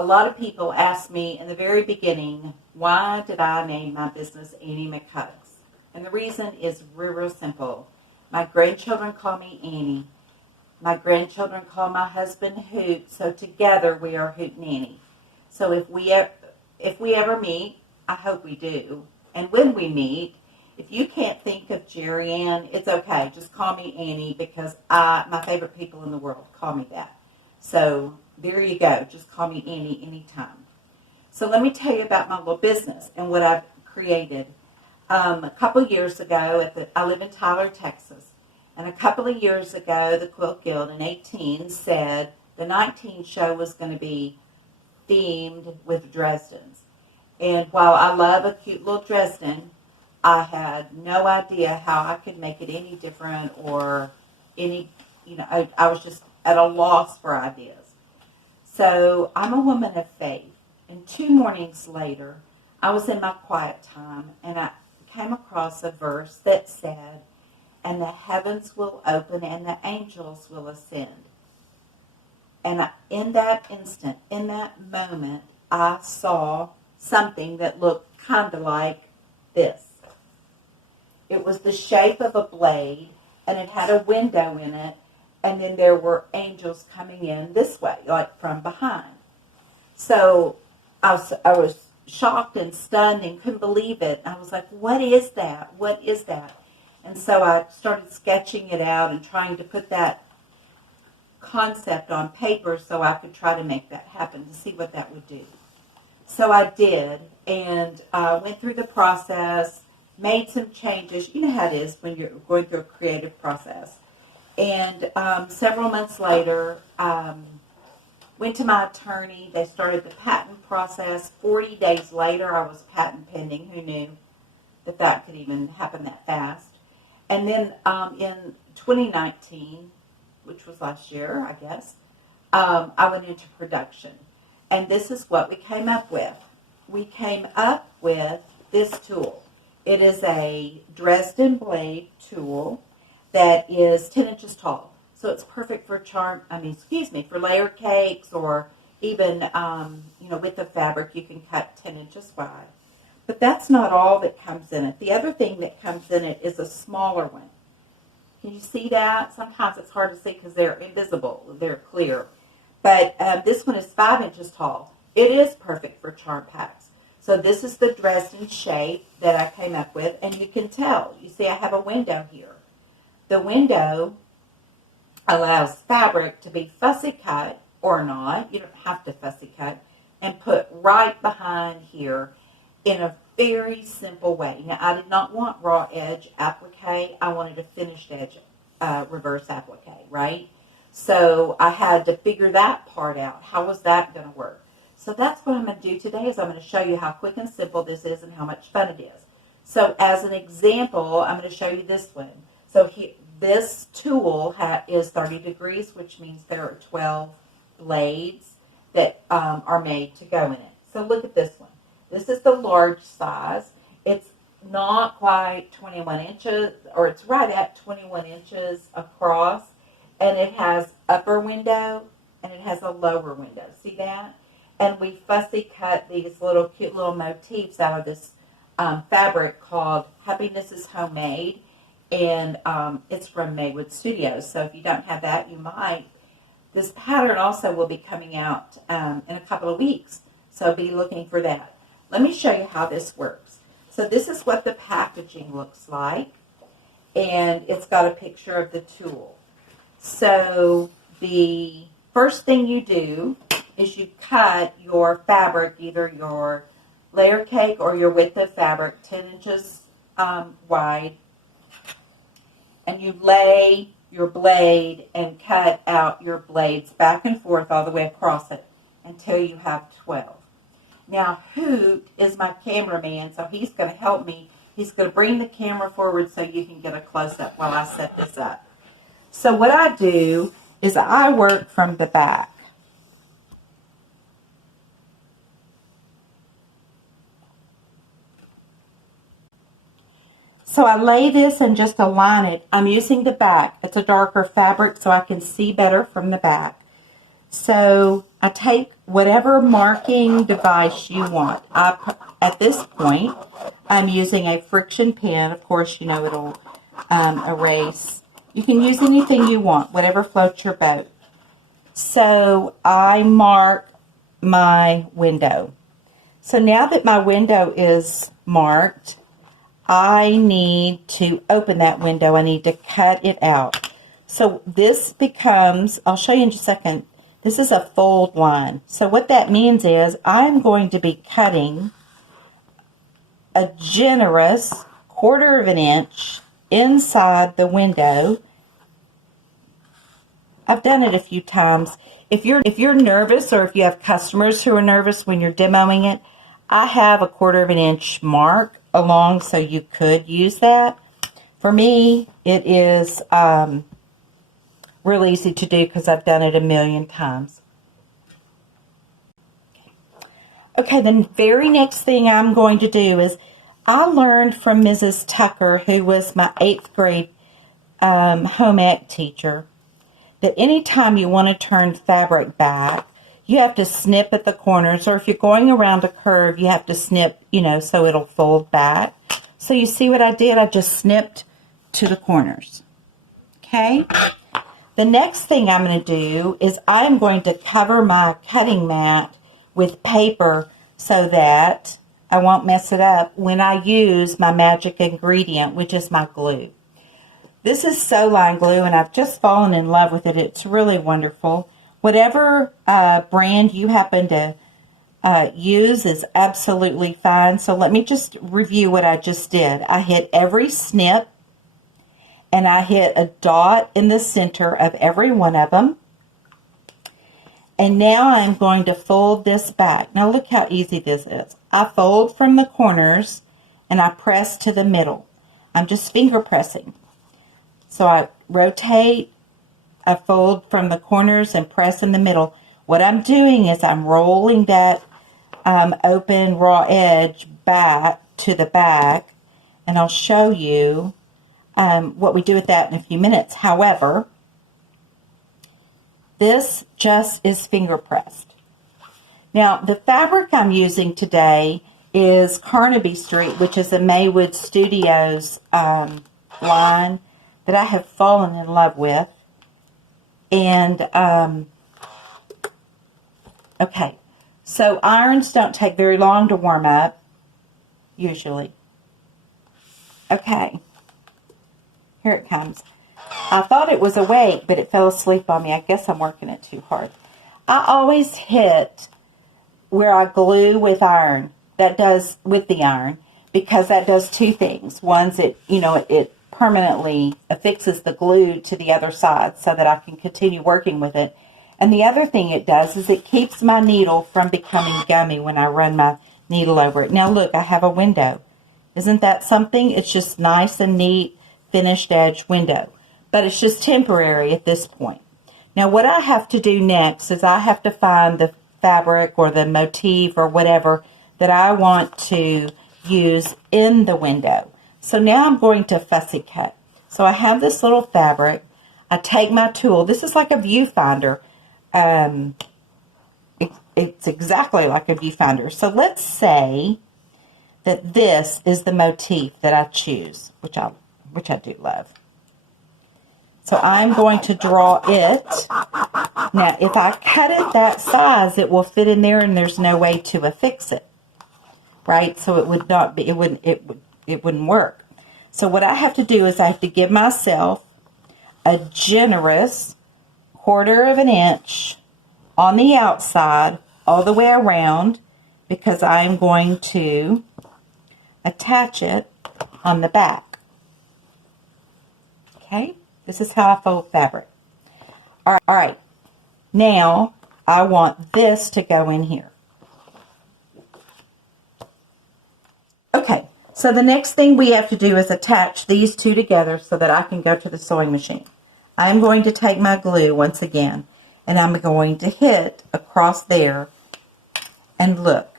A lot of people ask me in the very beginning, why did I name my business Annie McHugs? And the reason is real simple. My grandchildren call me Annie. My grandchildren call my husband Hoot, so together we are Hoot and Annie. So if we ever meet, I hope we do, and when we meet, if you can't think of Jerry Ann, it's okay. Just call me Annie because my favorite people in the world call me that. So there you go. Just call me Annie anytime. So let me tell you about my little business and what I've created. A couple years ago, I live in Tyler, Texas, and a couple of years ago, the Quilt Guild in 18 said the 19 show was going to be themed with Dresdens. And while I love a cute little Dresden, I had no idea how I could make it any different or any, I was just at a loss for ideas. So I'm a woman of faith. And 2 mornings later, I was in my quiet time and I came across a verse that said, "And the heavens will open and the angels will ascend." And in that instant, in that moment, I saw something that looked kind of like this. It was the shape of a blade, and it had a window in it, and then there were angels coming in this way, like from behind. So I was shocked and stunned and couldn't believe it. I was like, what is that? What is that? And so I started sketching it out and trying to put that concept on paper so I could try to make that happen to see what that would do. So I did, and went through the process, made some changes. You know how it is when you're going through a creative process. And several months later, went to my attorney. They started the patent process. 40 days later, I was patent pending. Who knew that could even happen that fast? And then in 2019, which was last year, I guess, I went into production. And this is what we came up with. We came up with this tool. It is a Dresden blade tool that is 10 inches tall. So it's perfect for for layer cakes or even, with the fabric, you can cut 10 inches wide. But that's not all that comes in it. The other thing that comes in it is a smaller one. Can you see that? Sometimes it's hard to see because they're invisible. They're clear. But this one is 5 inches tall. It is perfect for charm packs. So this is the Dresden shape that I came up with. And you can tell. You see I have a window here. The window allows fabric to be fussy cut or not. You don't have to fussy cut. And put right behind here in a very simple way. Now, I did not want raw edge applique. I wanted a finished edge reverse applique, right? So I had to figure that part out. How was that going to work? So that's what I'm going to do today is I'm going to show you how quick and simple this is and how much fun it is. So as an example, I'm going to show you this one. So this tool is 30 degrees, which means there are 12 blades that are made to go in it. So look at this one. This is the large size. It's not quite 21 inches, or it's right at 21 inches across. And it has upper window, and it has a lower window. See that? And we fussy cut these cute little motifs out of this fabric called Happiness is Homemade. And it's from Maywood Studios. So if you don't have that, you might. This pattern also will be coming out in a couple of weeks. So be looking for that. Let me show you how this works. So this is what the packaging looks like. And it's got a picture of the tool. So the first thing you do is you cut your fabric, either your layer cake or your width of fabric, 10 inches wide. And you lay your blade and cut out your blades back and forth all the way across it until you have 12. Now, Hoot is my cameraman, so he's going to help me. He's going to bring the camera forward so you can get a close-up while I set this up. So what I do is I work from the back. So I lay this and just align it. I'm using the back. It's a darker fabric so I can see better from the back. So I take whatever marking device you want. At this point, I'm using a friction pen. Of course, you know it'll erase. You can use anything you want, whatever floats your boat. So I mark my window. So now that my window is marked, I need to open that window. I need to cut it out. So this becomes, I'll show you in just a second, this is a fold line. So what that means is I'm going to be cutting a generous 1/4 of an inch inside the window. I've done it a few times. If you're nervous, or if you have customers who are nervous when you're demoing it, I have a 1/4 of an inch mark along, so you could use that. For me, it is real easy to do because I've done it a million times. Okay, the very next thing I'm going to do is, I learned from Mrs. Tucker, who was my 8th grade home ec teacher, that anytime you want to turn fabric back, you have to snip at the corners, or if you're going around a curve, you have to snip, so it'll fold back. So you see what I did? I just snipped to the corners. Okay? The next thing I'm going to do is I'm going to cover my cutting mat with paper so that I won't mess it up when I use my magic ingredient, which is my glue. This is Soline glue, and I've just fallen in love with it. It's really wonderful. Whatever brand you happen to use is absolutely fine. So let me just review what I just did. I hit every snip, and I hit a dot in the center of every one of them. And now I'm going to fold this back. Now look how easy this is. I fold from the corners, and I press to the middle. I'm just finger pressing. So I rotate, I fold from the corners and press in the middle. What I'm doing is I'm rolling that open raw edge back to the back, and I'll show you what we do with that in a few minutes. However, this just is finger pressed. Now, the fabric I'm using today is Carnaby Street, which is a Maywood Studios line that I have fallen in love with. And, okay, so irons don't take very long to warm up, usually. Okay, here it comes. I thought it was awake, but it fell asleep on me. I guess I'm working it too hard. I always hit where I glue with iron. That does with the iron, because that does two things. One's it permanently affixes the glue to the other side so that I can continue working with it. And the other thing it does is it keeps my needle from becoming gummy when I run my needle over it. Now look, I have a window. Isn't that something? It's just nice and neat, finished edge window. But it's just temporary at this point. Now what I have to do next is I have to find the fabric or the motif or whatever that I want to use in the window. So now I'm going to fussy cut. So I have this little fabric. I take my tool. This is like a viewfinder. It's exactly like a viewfinder. So let's say that this is the motif that I choose, which I do love. So I'm going to draw it. Now, if I cut it that size, it will fit in there, and there's no way to affix it, right? So it would not be. It wouldn't work. So what I have to do is I have to give myself a generous 1/4 of an inch on the outside, all the way around, because I am going to attach it on the back. Okay. This is how I fold fabric. All right. Now, I want this to go in here. Okay, so the next thing we have to do is attach these two together so that I can go to the sewing machine. I'm going to take my glue once again, and I'm going to hit across there, and look,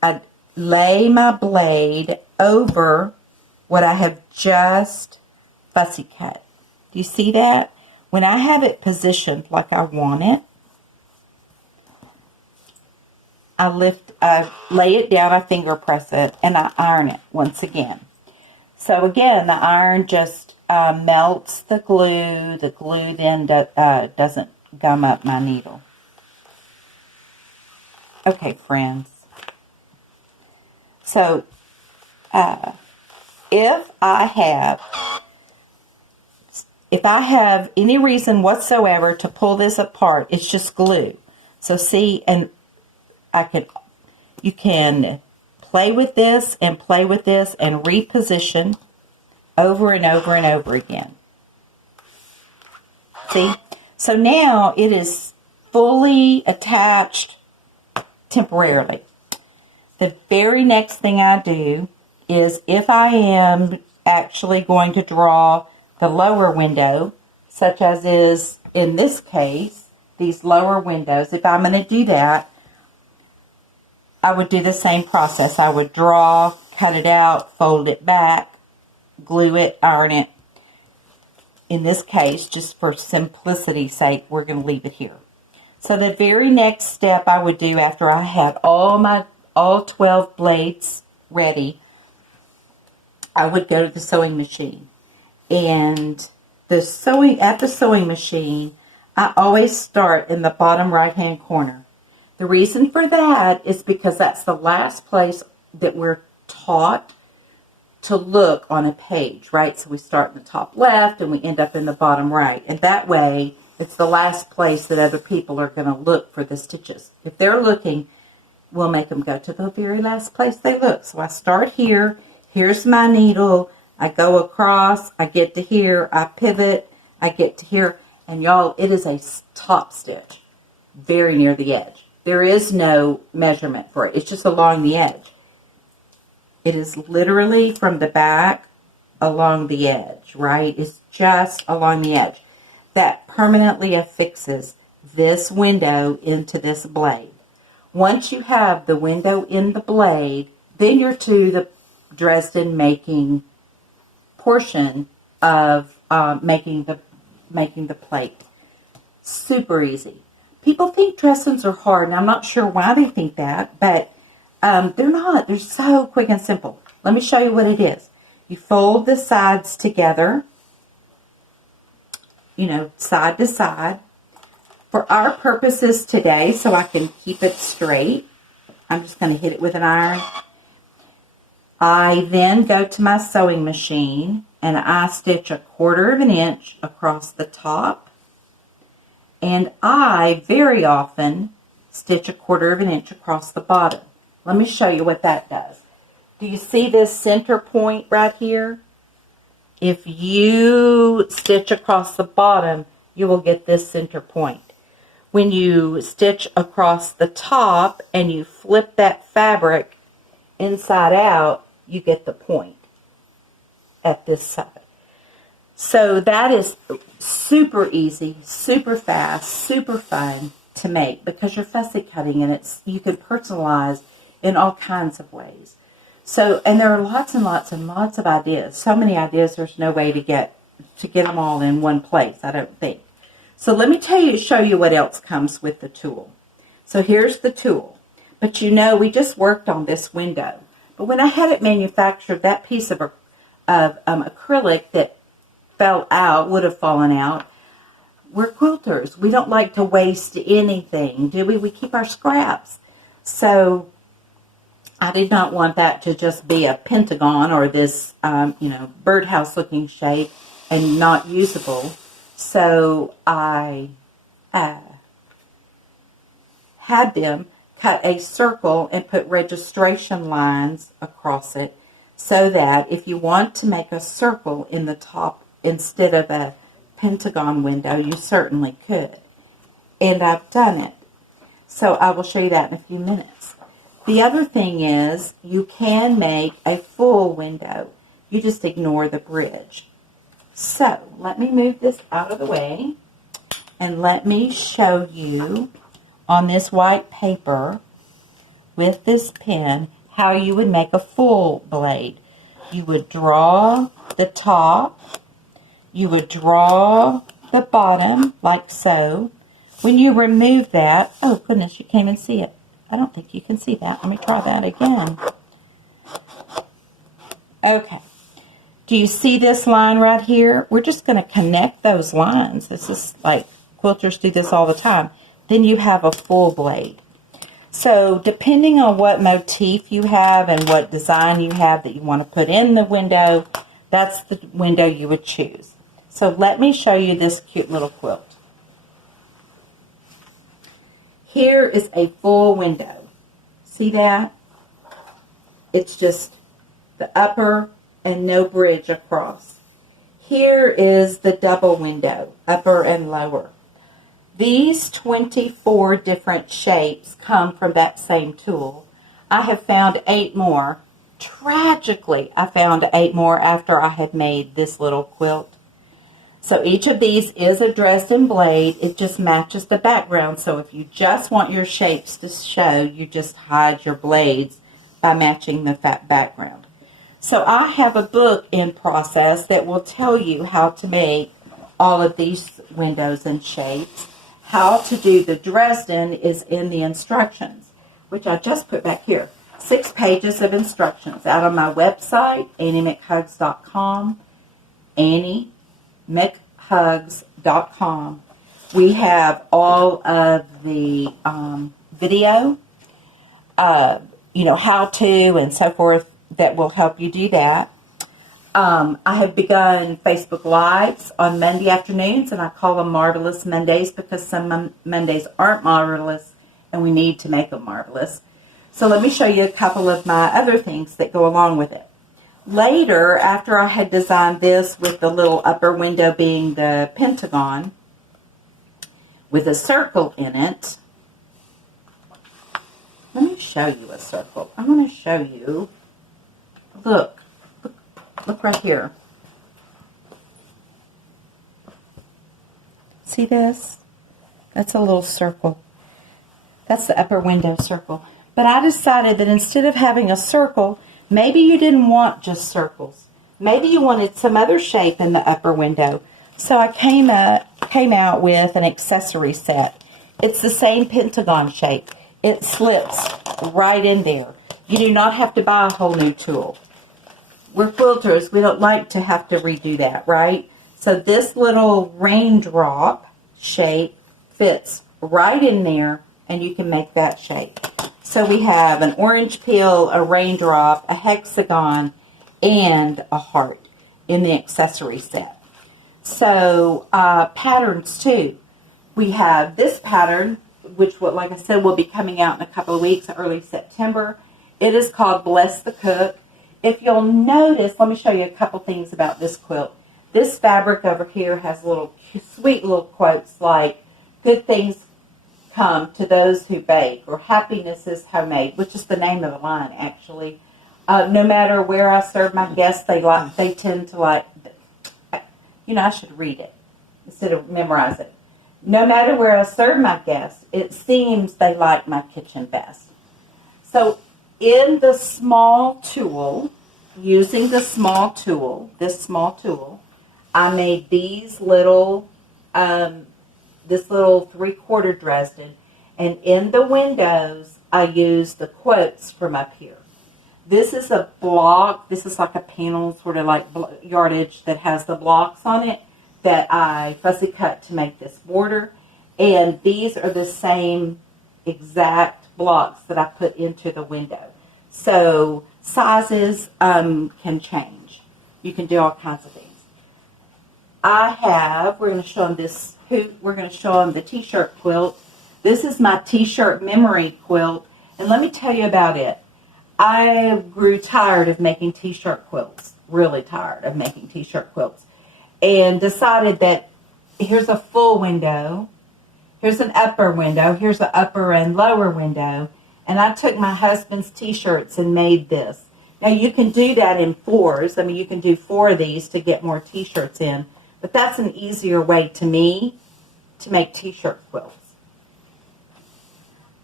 I lay my blade over what I have just fussy cut. Do you see that? When I have it positioned like I want it, I lay it down, I finger press it, and I iron it once again. So again, the iron just melts the glue. The glue then doesn't gum up my needle. Okay, friends. So if I have any reason whatsoever to pull this apart, it's just glue. So see, and you can play with this and play with this and reposition over and over and over again. See? So now it is fully attached temporarily. The very next thing I do is, if I am actually going to draw the lower window, such as is in this case, these lower windows, if I'm going to do that, I would do the same process. I would draw, cut it out, fold it back, glue it, iron it. In this case, just for simplicity's sake, we're going to leave it here. So the very next step I would do after I have all 12 blades ready, I would go to the sewing machine. And at the sewing machine, I always start in the bottom right-hand corner. The reason for that is because that's the last place that we're taught to look on a page, right? So we start in the top left and we end up in the bottom right. And that way, it's the last place that other people are going to look for the stitches. If they're looking, we'll make them go to the very last place they look. So I start here. Here's my needle. I go across. I get to here. I pivot. I get to here. And y'all, it is a top stitch, very near the edge. There is no measurement for it. It's just along the edge. It is literally from the back along the edge, right? It's just along the edge. That permanently affixes this window into this blade. Once you have the window in the blade, then you're to the Dresden making portion of making the plate. Super easy. People think Dresdens are hard, and I'm not sure why they think that, but they're not. They're so quick and simple. Let me show you what it is. You fold the sides together, side to side. For our purposes today, so I can keep it straight, I'm just going to hit it with an iron. I then go to my sewing machine, and I stitch 1/4 of an inch across the top. And I, very often, stitch 1/4 of an inch across the bottom. Let me show you what that does. Do you see this center point right here? If you stitch across the bottom, you will get this center point. When you stitch across the top and you flip that fabric inside out, you get the point at this side. So that is super easy, super fast, super fun to make because you're fussy cutting, and you can personalize in all kinds of ways. So, and there are lots and lots and lots of ideas. So many ideas, there's no way to get them all in one place, I don't think. So let me show you what else comes with the tool. So here's the tool. But we just worked on this window. But when I had it manufactured, that piece of acrylic that fell out, would have fallen out. We're quilters. We don't like to waste anything, do we? We keep our scraps. So I did not want that to just be a pentagon or this, birdhouse looking shape and not usable. So I had them cut a circle and put registration lines across it so that if you want to make a circle in the top instead of a pentagon window, you certainly could. And I've done it. So I will show you that in a few minutes. The other thing is you can make a full window. You just ignore the bridge. So let me move this out of the way and let me show you on this white paper with this pen how you would make a full blade. You would draw the top. You would draw the bottom like so. When you remove that, oh goodness, you can't even see it. I don't think you can see that. Let me try that again. Okay. Do you see this line right here? We're just going to connect those lines. This is like quilters do this all the time. Then you have a full blade. So depending on what motif you have and what design you have that you want to put in the window, that's the window you would choose. So let me show you this cute little quilt. Here is a full window. See that? It's just the upper and no bridge across. Here is the double window, upper and lower. These 24 different shapes come from that same tool. I have found 8 more. Tragically, I found 8 more after I had made this little quilt. So each of these is a Dresden blade. It just matches the background. So if you just want your shapes to show, you just hide your blades by matching the fat background. So I have a book in process that will tell you how to make all of these windows and shapes. How to do the Dresden is in the instructions, which I just put back here. 6 pages of instructions out on my website, AnnieMcHugs.com, AnnieMcHugs.com. We have all of the video, how to and so forth that will help you do that. I have begun Facebook Lives on Monday afternoons, and I call them Marvelous Mondays because some Mondays aren't marvelous, and we need to make them marvelous. So let me show you a couple of my other things that go along with it. Later, after I had designed this with the little upper window being the pentagon with a circle in it, let me show you a circle. I'm going to show you, look right here. See this? That's a little circle. That's the upper window circle. But I decided that instead of having a circle, maybe you didn't want just circles. Maybe you wanted some other shape in the upper window. So I came out with an accessory set. It's the same pentagon shape. It slips right in there. You do not have to buy a whole new tool. We're quilters. We don't like to have to redo that, right? So this little raindrop shape fits right in there, and you can make that shape. So we have an orange peel, a raindrop, a hexagon, and a heart in the accessory set. So patterns too. We have this pattern, which, like I said, will be coming out in a couple of weeks, early September. It is called Bless the Cook. If you'll notice, let me show you a couple things about this quilt. This fabric over here has little sweet little quotes like, good things come to those who bake, or happiness is homemade, which is the name of the line, actually. No matter where I serve my guests, they tend to like, I should read it instead of memorize it. No matter where I serve my guests, it seems they like my kitchen best. So in the small tool, using the small tool, this small tool, I made these little, this little 3/4 Dresden, and in the windows, I used the quotes from up here. This is a block, this is like a panel, sort of like yardage that has the blocks on it that I fussy cut to make this border, and these are the same exact blocks that I put into the window. So sizes can change. You can do all kinds of things. We're going to show them this hoop. We're going to show them the t-shirt quilt. This is my t-shirt memory quilt. And let me tell you about it. I grew tired of making t-shirt quilts. Really tired of making t-shirt quilts. And decided that here's a full window. Here's an upper window. Here's an upper and lower window. And I took my husband's t-shirts and made this. Now you can do that in 4s. I mean, you can do 4 of these to get more t-shirts in. But that's an easier way to me to make t-shirt quilts.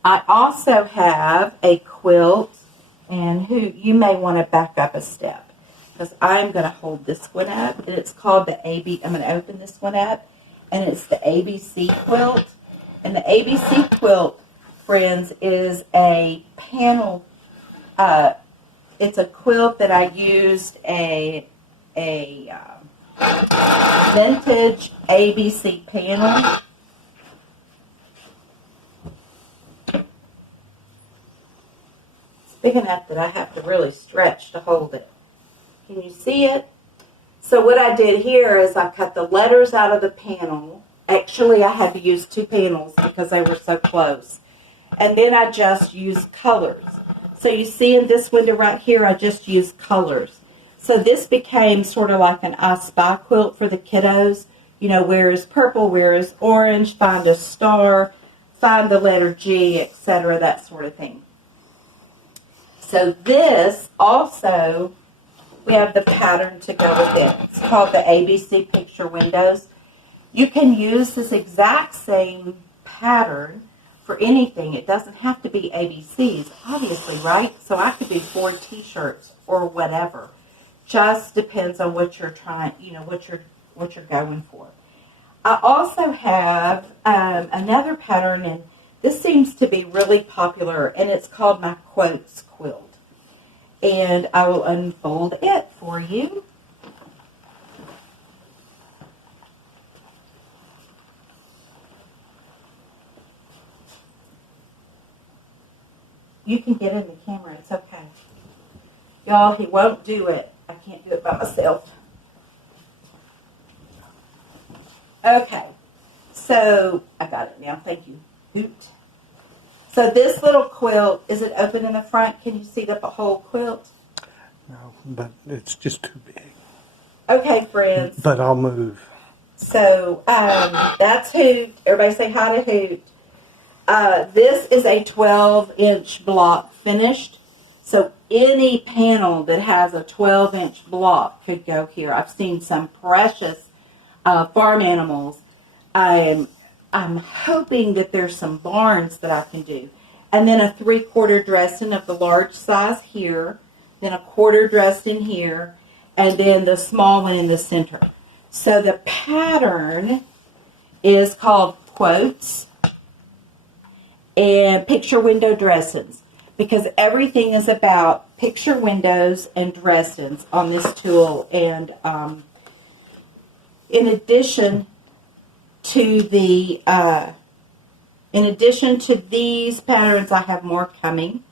I also have a quilt, and you may want to back up a step, because I'm going to hold this one up, and it's called the I'm going to open this one up, and it's the ABC quilt. And the ABC quilt friends, is a panel. It's a quilt that I used a vintage ABC panel. It's big enough that I have to really stretch to hold it. Can you see it? So what I did here is I cut the letters out of the panel. Actually, I had to use 2 panels because they were so close. And then I just used colors. So you see in this window right here, I just used colors. So this became sort of like an I Spy quilt for the kiddos. You know, where is purple, where is orange, find a star, find the letter G, etc., that sort of thing. So this also, we have the pattern to go with it. It's called the ABC Picture Windows. You can use this exact same pattern for anything. It doesn't have to be ABCs, obviously, right? So I could do 4 t-shirts or whatever. Just depends on what you're trying, you know, what you're going for. I also have another pattern, and this seems to be really popular, and it's called my Quotes Quilt. And I will unfold it for you. You can get in the camera. It's okay. Y'all, he won't do it. I can't do it by myself. Okay. So, I got it now. Thank you. Hoot. So this little quilt, is it open in the front? Can you see the whole quilt? No, but it's just too big. Okay, friends. But I'll move. So, that's Hoot. Everybody say hi to Hoot. This is a 12-inch block finished. So any panel that has a 12-inch block could go here. I've seen some precious farm animals. I'm hoping that there's some barns that I can do. And then a 3/4 Dresden of the large size here. Then a 1/4 Dresden here. And then the small one in the center. So the pattern is called Quotes and Picture Window Dresdens, because everything is about picture windows and Dresdens on this tool. And in addition to these patterns, I have more coming,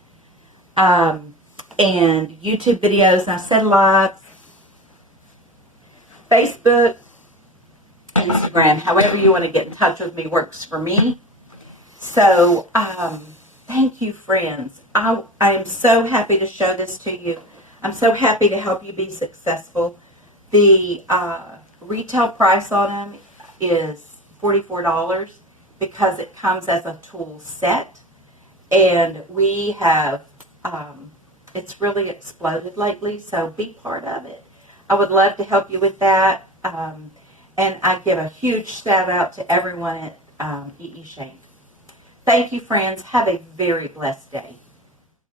and YouTube videos. And I said live, Facebook, Instagram, however you want to get in touch with me works for me. So, thank you, friends. I am so happy to show this to you. I'm so happy to help you be successful. The retail price on them is $44 because it comes as a tool set. And we have, it's really exploded lately, so be part of it. I would love to help you with that. And I give a huge shout out to everyone at E.E. Shane. Thank you, friends. Have a very blessed day.